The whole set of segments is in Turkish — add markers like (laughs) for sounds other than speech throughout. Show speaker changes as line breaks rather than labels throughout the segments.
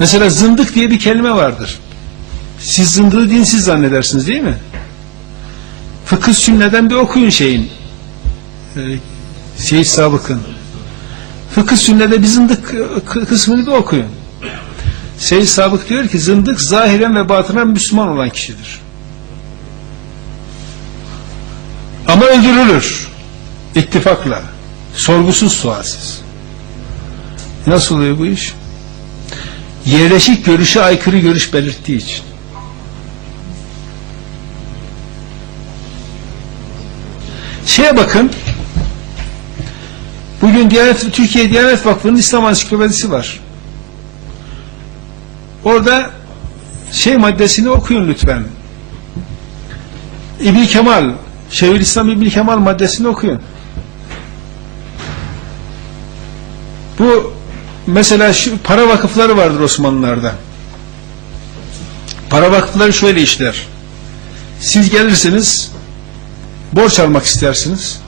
Mesela zındık diye bir kelime vardır. Siz zındığı dinsiz zannedersiniz değil mi? Fıkıh sünneden bir okuyun şeyin. Ee, Seyit Sabık'ın. Fıkıh sünnede bir zındık kı- kısmını bir okuyun. Seyit Sabık diyor ki zındık zahiren ve batınen Müslüman olan kişidir. Ama öldürülür. İttifakla. Sorgusuz sualsiz. Nasıl oluyor bu iş? Yerleşik görüşe aykırı görüş belirttiği için. Şeye bakın. Bugün Diyanet, Türkiye Diyanet Vakfı'nın İslam Ansiklopedisi var. Orada şey maddesini okuyun lütfen. İbn Kemal, Şeyhülislam İbn Kemal maddesini okuyun. Bu mesela para vakıfları vardır Osmanlılarda. Para vakıfları şöyle işler. Siz gelirsiniz, borç almak istersiniz.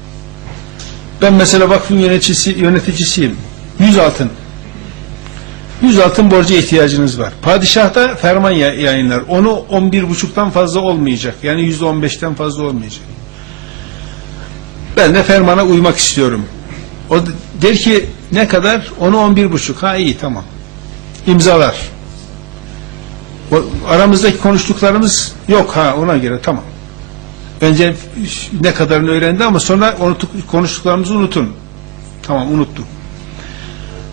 Ben mesela vakfın yöneticisi, yöneticisiyim. 100 altın. 100 altın borca ihtiyacınız var. Padişah da ferman ya- yayınlar. Onu 11 buçuktan fazla olmayacak. Yani yüzde 15'ten fazla olmayacak. Ben de fermana uymak istiyorum. O der ki ne kadar? Onu 11 buçuk. Ha iyi tamam. İmzalar. O, aramızdaki konuştuklarımız yok ha ona göre tamam. Önce ne kadarını öğrendi ama sonra onu konuştuklarımızı unutun. Tamam unuttum.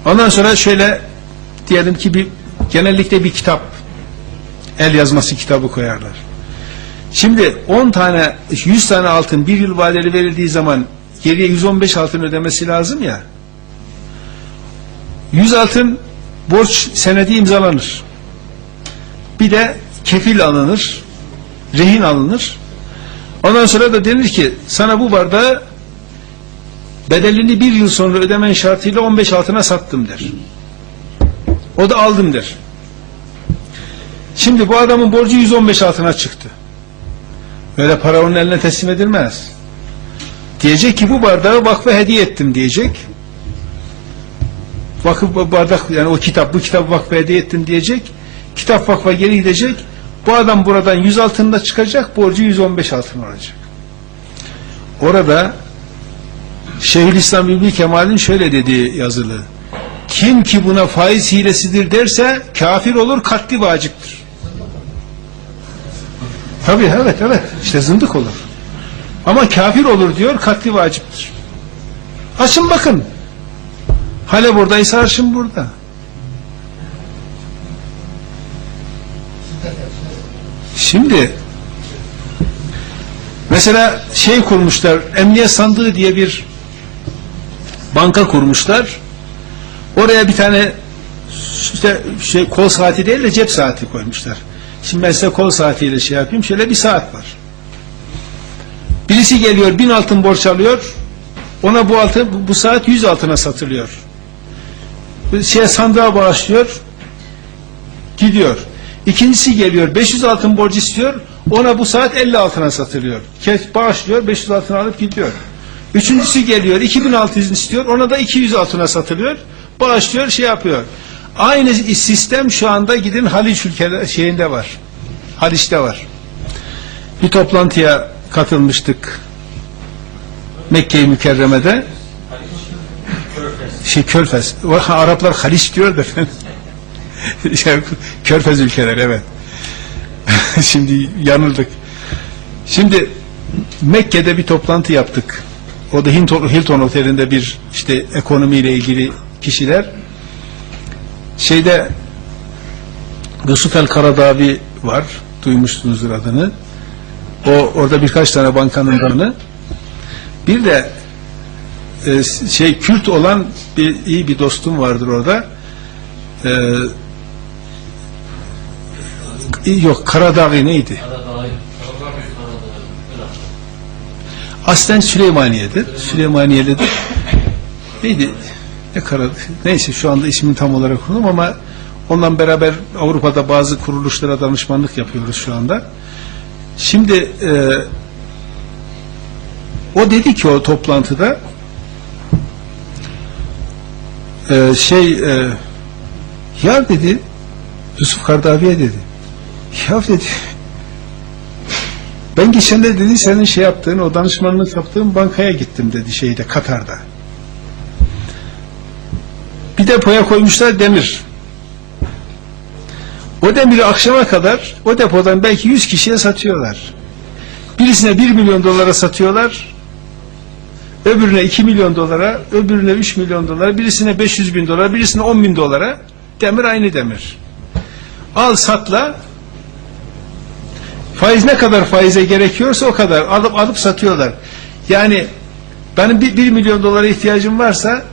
Ondan sonra şöyle diyelim ki bir genellikle bir kitap el yazması kitabı koyarlar. Şimdi 10 tane 100 tane altın bir yıl vadeli verildiği zaman geriye 115 altın ödemesi lazım ya. 100 altın borç senedi imzalanır. Bir de kefil alınır. Rehin alınır. Ondan sonra da denir ki sana bu bardağı bedelini bir yıl sonra ödemen şartıyla 15 altına sattım der. O da aldım der. Şimdi bu adamın borcu 115 altına çıktı. Böyle para onun eline teslim edilmez. Diyecek ki bu bardağı vakfa hediye ettim diyecek. Vakıf bardak yani o kitap bu kitabı vakfa hediye ettim diyecek. Kitap vakfa geri gidecek. Bu adam buradan 100 altında çıkacak, borcu 115 altın olacak. Orada Şeyhülislam İbni Kemal'in şöyle dediği yazılı. Kim ki buna faiz hilesidir derse kafir olur, katli vaciptir. Tabii evet evet işte zındık olur. Ama kafir olur diyor, katli vaciptir. Açın bakın. Hale buradaysa arşın burada. Şimdi mesela şey kurmuşlar, emniyet sandığı diye bir banka kurmuşlar. Oraya bir tane işte şey kol saati değil de cep saati koymuşlar. Şimdi ben size kol saatiyle şey yapayım. Şöyle bir saat var. Birisi geliyor bin altın borç alıyor. Ona bu altın bu, saat yüz altına satılıyor. Şeye sandığa bağışlıyor. Gidiyor. İkincisi geliyor 500 altın borç istiyor. Ona bu saat 50 altına satılıyor. Kes bağışlıyor 500 altın alıp gidiyor. Üçüncüsü geliyor 2600 istiyor. Ona da 200 altına satılıyor. Bağışlıyor şey yapıyor. Aynı sistem şu anda gidin Haliç ülkeler şeyinde var. Haliç'te var. Bir toplantıya katılmıştık. Mekke-i Mükerreme'de. Şey Körfez. Araplar Haliç diyor da. (laughs) Şey, Körfez ülkeleri evet. (laughs) Şimdi yanıldık. Şimdi Mekke'de bir toplantı yaptık. O da Hilton, Hilton Oteli'nde bir işte ekonomiyle ilgili kişiler. Şeyde Yusuf El Karadavi var. Duymuşsunuzdur adını. O orada birkaç tane bankanın adını. Bir de e, şey Kürt olan bir iyi bir dostum vardır orada. E, yok Karadağ neydi? Aslen Süleymaniye'dir. Süleymaniye'lidir. Neydi? Ne kara, neyse şu anda ismini tam olarak unuttum ama ondan beraber Avrupa'da bazı kuruluşlara danışmanlık yapıyoruz şu anda. Şimdi e, o dedi ki o toplantıda e, şey e, ya dedi Yusuf Kardavi'ye dedi. Ya dedi ben geçen de dedi senin şey yaptığın o danışmanlık yaptığın bankaya gittim dedi şeyde Katar'da. Bir depoya koymuşlar demir. O demiri akşama kadar o depodan belki 100 kişiye satıyorlar. Birisine 1 milyon dolara satıyorlar. Öbürüne 2 milyon dolara, öbürüne 3 milyon dolara, birisine 500 bin dolara, birisine 10 bin dolara. Demir aynı demir. Al satla. Faiz ne kadar faize gerekiyorsa o kadar alıp alıp satıyorlar. Yani benim bir, 1 milyon dolara ihtiyacım varsa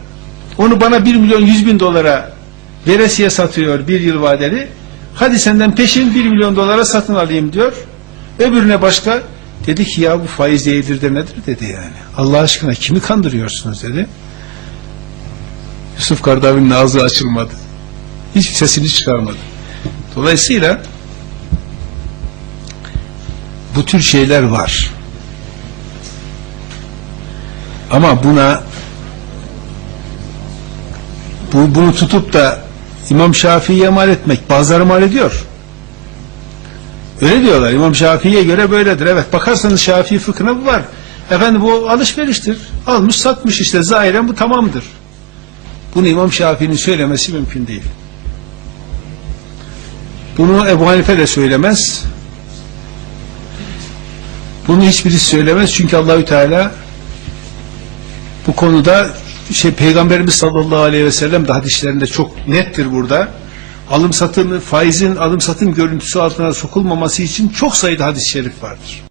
onu bana 1 milyon 100 bin dolara veresiye satıyor bir yıl vadeli. Hadi senden peşin 1 milyon dolara satın alayım diyor. Öbürüne başka dedi ki ya bu faiz değildir de nedir dedi yani. Allah aşkına kimi kandırıyorsunuz dedi. Yusuf Kardavi'nin ağzı açılmadı. Hiç sesini çıkarmadı. Dolayısıyla bu tür şeyler var. Ama buna bu, bunu tutup da İmam Şafii'ye mal etmek bazıları mal ediyor. Öyle diyorlar. İmam Şafii'ye göre böyledir. Evet bakarsanız Şafii fıkhına bu var. Efendim bu alışveriştir. Almış satmış işte zahiren bu tamamdır. Bunu İmam Şafii'nin söylemesi mümkün değil. Bunu Ebu Hanife de söylemez. Bunu hiçbirisi söylemez çünkü Allahü Teala bu konuda şey Peygamberimiz sallallahu aleyhi ve sellem de hadislerinde çok nettir burada. Alım satım faizin alım satım görüntüsü altına sokulmaması için çok sayıda hadis-i şerif vardır.